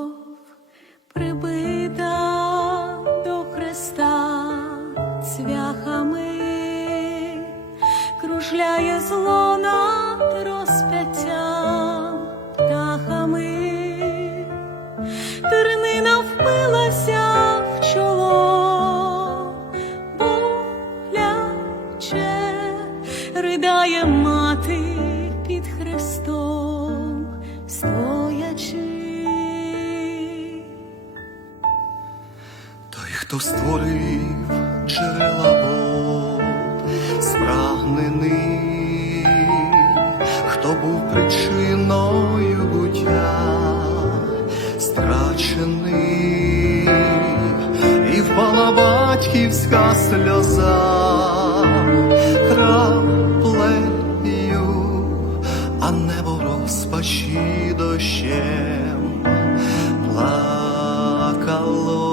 любов прибита до Христа цвяхами, кружляє зло над розп'яттям тернина впилася в чоло, боляче ридає мати під Христом. Хто створив джерела вод, спрагнений, хто був причиною буття, страчений, і впала батьківська сльоза краплею, а небо розпачі дощем плакало.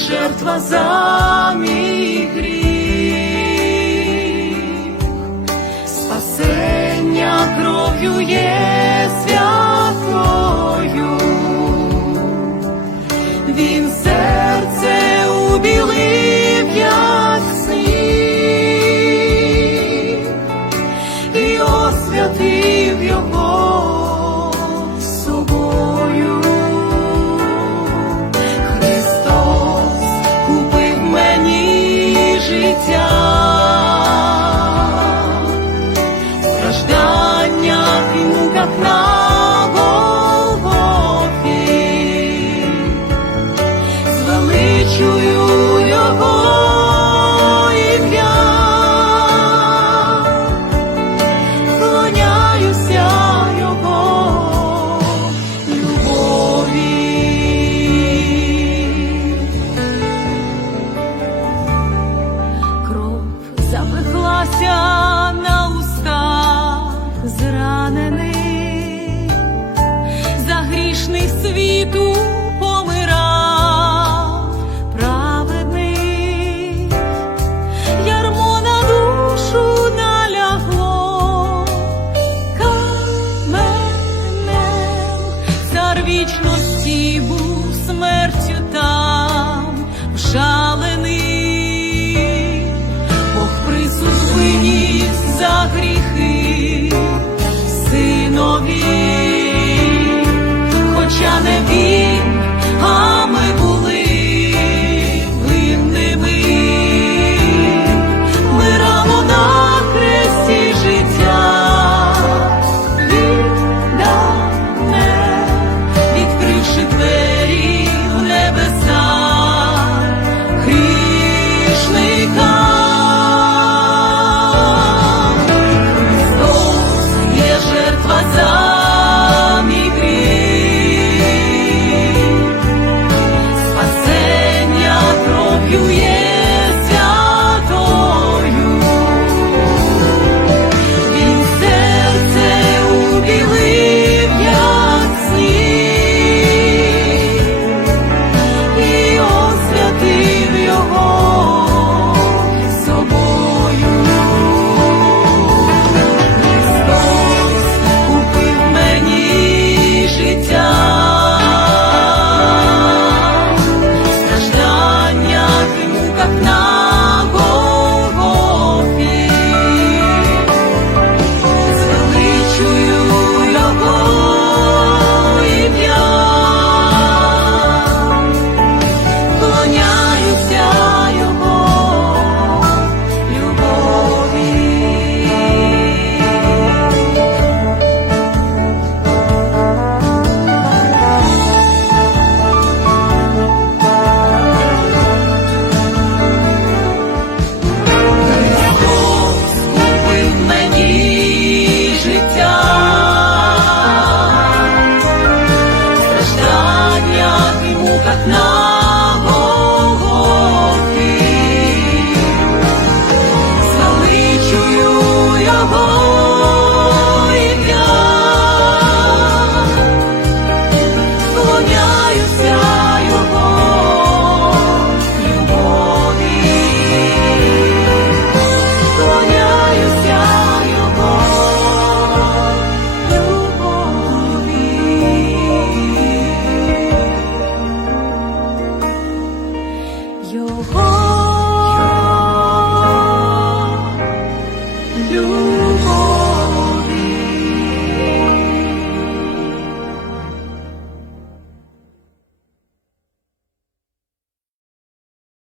Жертва за мій гріх, спасення кров'ю є святою. Він серце убілив, як сніг, і освятив його you.